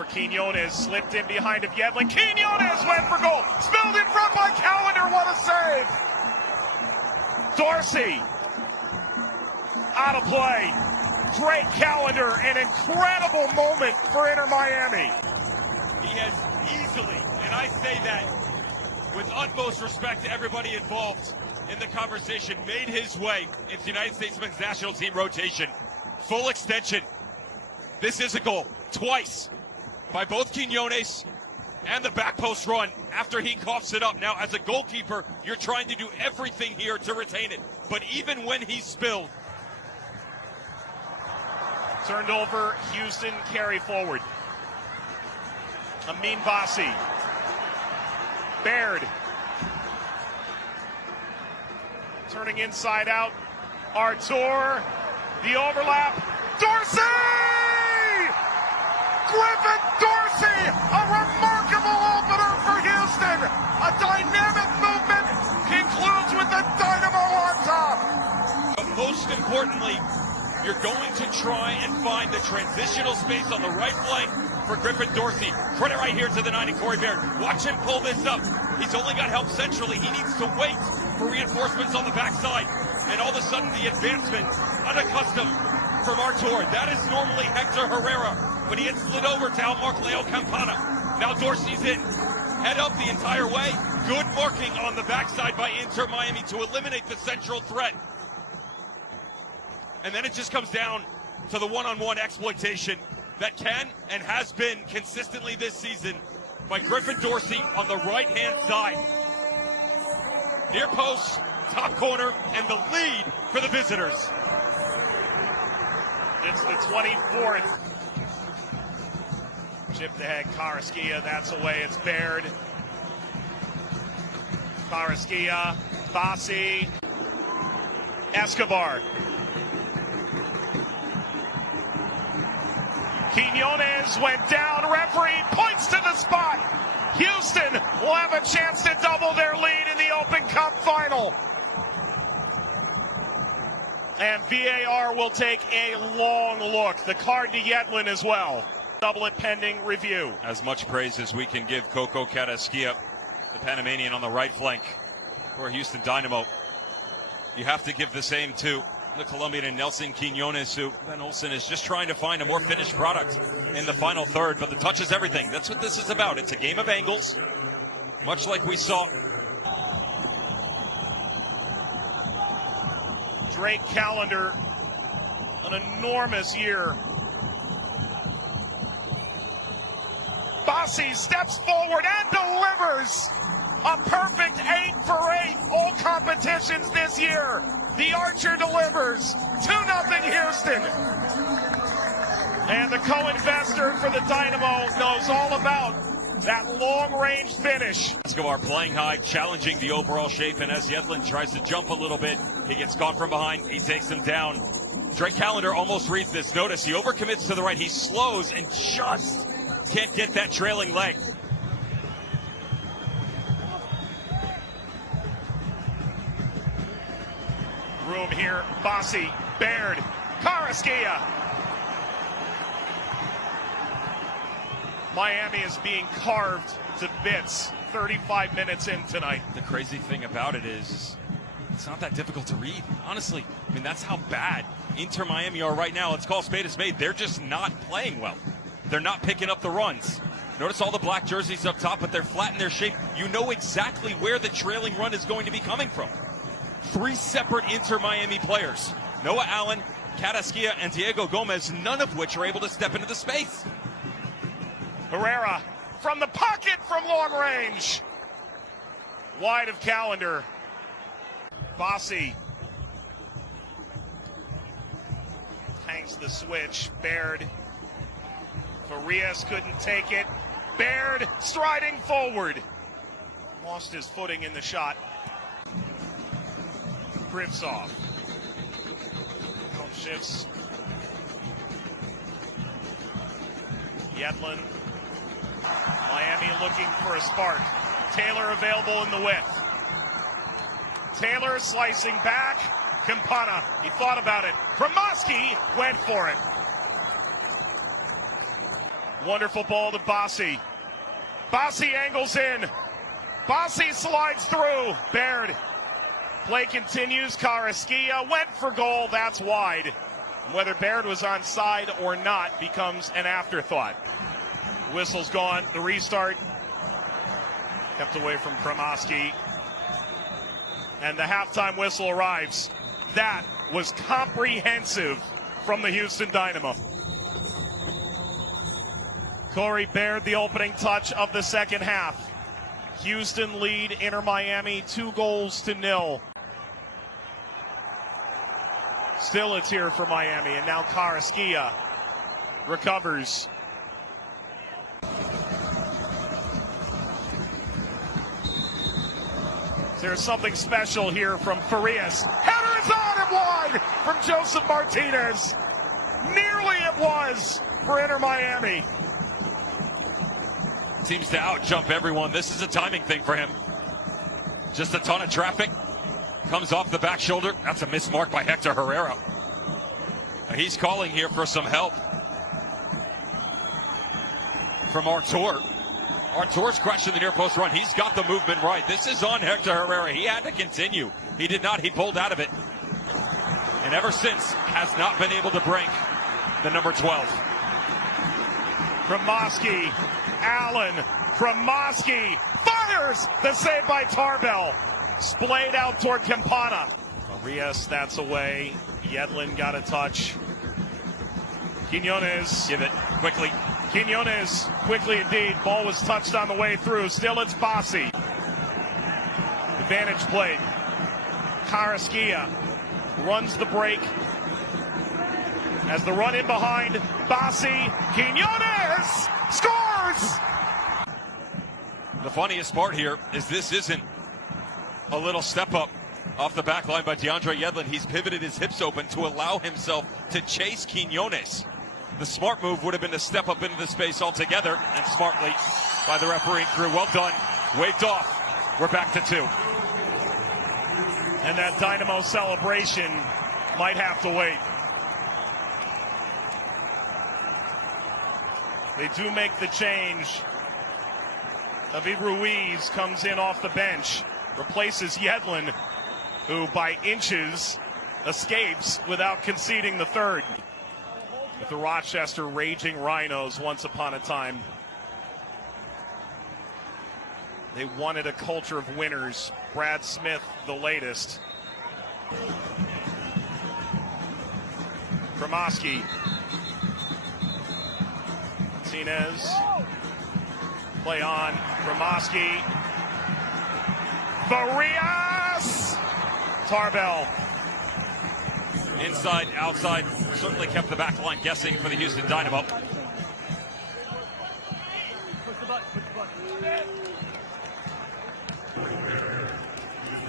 for Quinones, slipped in behind of Yedlin. Quinones went for goal, spilled in front by Callender, what a save! Dorsey, out of play. Drake Callender, an incredible moment for Inter Miami. He has easily, and I say that with utmost respect to everybody involved in the conversation, made his way into the United States men's national team rotation. Full extension. This is a goal, twice, by both Quinones and the back post run after he coughs it up. Now, as a goalkeeper, you're trying to do everything here to retain it. But even when he spilled. Turned over, Houston carry forward. Amin Bassi. Baird. Turning inside out. Artur. The overlap. Dorsey! Griffin Dorsey! A remarkable opener for Houston! A dynamic movement concludes with the Dynamo on top! But most importantly, you're going to try and find the transitional space on the right flank for Griffin Dorsey. Credit right here to the 9 and Corey Baird. Watch him pull this up. He's only got help centrally. He needs to wait for reinforcements on the backside. And all of a sudden, the advancement, unaccustomed from Artur. That is normally Hector Herrera when he gets slid over to Mark Leo Campana. Now Dorsey's in. Head up the entire way. Good marking on the backside by Inter Miami to eliminate the central threat. And then it just comes down to the one-on-one exploitation that can and has been consistently this season by Griffin Dorsey on the right-hand side. Near post, top corner, and the lead for the visitors. It's the 24th. Chipped ahead, Karaskia, that's away, it's Baird. Karaskia, Bassi, Escobar. Quinones went down, referee points to the spot. Houston will have a chance to double their lead in the Open Cup final. And VAR will take a long look. The card to Yedlin as well. Double it pending review. As much praise as we can give Coco Carrasquilla, the Panamanian on the right flank for Houston Dynamo. You have to give the same to the Colombian and Nelson Quinones, who Ben Olsen is just trying to find a more finished product in the final third, but the touch is everything. That's what this is about. It's a game of angles, much like we saw. Drake Callender, an enormous year. Bassi steps forward and delivers a perfect 8 for 8 all competitions this year. The Archer delivers 2-0 Houston. And the co-investor for the Dynamo knows all about that long-range finish. Escobar playing high, challenging the overall shape, and as Yedlin tries to jump a little bit, he gets caught from behind. He takes him down. Drake Callender almost reads this. Notice he overcommits to the right. He slows and just can't get that trailing leg. Room here, Bassi, Baird, Karaskia. Miami is being carved to bits 35 minutes in tonight. The crazy thing about it is it's not that difficult to read, honestly. I mean, that's how bad Inter Miami are right now. Let's call a spade a spade. They're just not playing well. They're not picking up the runs. Notice all the black jerseys up top, but they're flat in their shape. You know exactly where the trailing run is going to be coming from. 3 separate Inter Miami players. Noah Allen, Carrasquilla, and Diego Gomez, none of which are able to step into the space. Herrera from the pocket from long range. Wide of Callender. Bassi hangs the switch. Baird. Farias couldn't take it. Baird striding forward. Lost his footing in the shot. Krivtsov. Shifts. Yedlin. Miami looking for a spark. Taylor available in the width. Taylor slicing back. Campana. He thought about it. Kramoski went for it. Wonderful ball to Bossi. Bossi angles in. Bossi slides through. Baird. Play continues. Karaskia went for goal. That's wide. Whether Baird was onside or not becomes an afterthought. Whistle's gone. The restart kept away from Kremoski. And the halftime whistle arrives. That was comprehensive from the Houston Dynamo. Corey Baird, the opening touch of the second half. Houston lead Inter Miami 2-0. Still it's here for Miami, and now Karaskia recovers. There's something special here from Farias. Header is on and wide from Joseph Martinez. Nearly it was for Inter Miami. Seems to out-jump everyone. This is a timing thing for him. Just a ton of traffic. Comes off the back shoulder. That's a mismark by Hector Herrera. He's calling here for some help from Artur. Artur's crashing the near post run. He's got the movement right. This is on Hector Herrera. He had to continue. He did not. He pulled out of it. And ever since, has not been able to break the number 12. Kremoski, Allen, Kremoski fires the save by Tarbell. Splayed out toward Campana. Arias, that's away. Yedlin got a touch. Quinones. Give it quickly. Quinones, quickly indeed. Ball was touched on the way through. Still it's Bossi. Advantage played. Karaskia runs the break. As the run in behind, Bossi. Quinones scores! The funniest part here is this isn't a little step up off the back line by DeAndre Yedlin. He's pivoted his hips open to allow himself to chase Quinones. The smart move would have been to step up into the space altogether, and smartly by the refereeing crew. Well done. Waved off. We're back to 2. And that Dynamo celebration might have to wait. They do make the change. David Ruiz comes in off the bench, replaces Yedlin, who by inches escapes without conceding the third. With the Rochester Raging Rhinos once upon a time. They wanted a culture of winners. Brad Smith, the latest. Kremoski. Martinez. Play on. Kremoski. Farias! Tarbell. Inside, outside, certainly kept the back line guessing for the Houston Dynamo.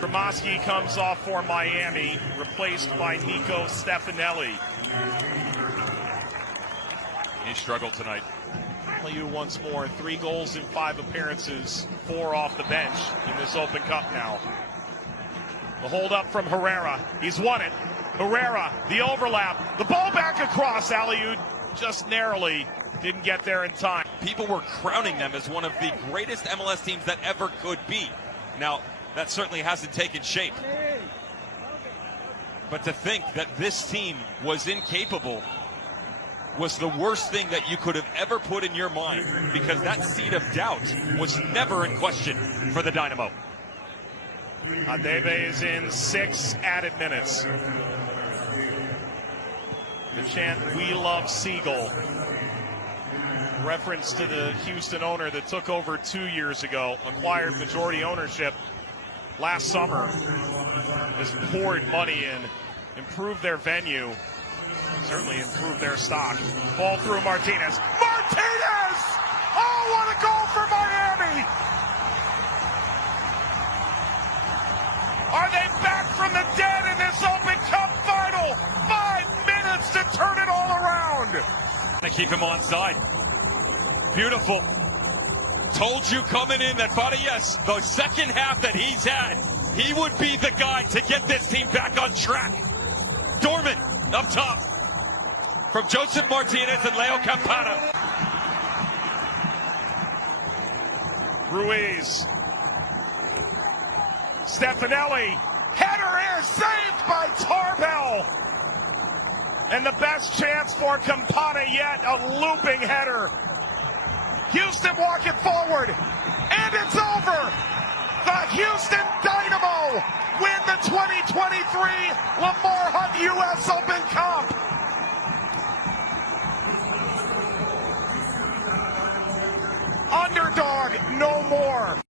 Kremoski comes off for Miami, replaced by Nico Stefanelli. He struggled tonight. Tell you once more, 3 goals in 5 appearances, 4 off the bench in this Open Cup now. The hold up from Herrera. He's won it. Herrera, the overlap. The ball back across. Aliud just narrowly didn't get there in time. People were crowning them as one of the greatest MLS teams that ever could be. Now, that certainly hasn't taken shape. But to think that this team was incapable was the worst thing that you could have ever put in your mind, because that seed of doubt was never in question for the Dynamo. Adebe is in 6 added minutes. The chant, "We love Seagull." Reference to the Houston owner that took over 2 years ago, acquired majority ownership last summer, has poured money in, improved their venue, certainly improved their stock. Ball through Martinez. Martinez! Oh, what a goal for Miami! Are they back from the dead in this Open Cup final? 5 minutes to turn it all around. They keep him on side. Beautiful. Told you coming in that Farias, the second half that he's had, he would be the guy to get this team back on track. Dorman up top from Joseph Martinez and Leo Campana. Ruiz. Stefanelli. Header is saved by Tarbell. And the best chance for Campana yet, a looping header. Houston walking forward. And it's over. The Houston Dynamo win the 2023 Lamar Hunt U.S. Open.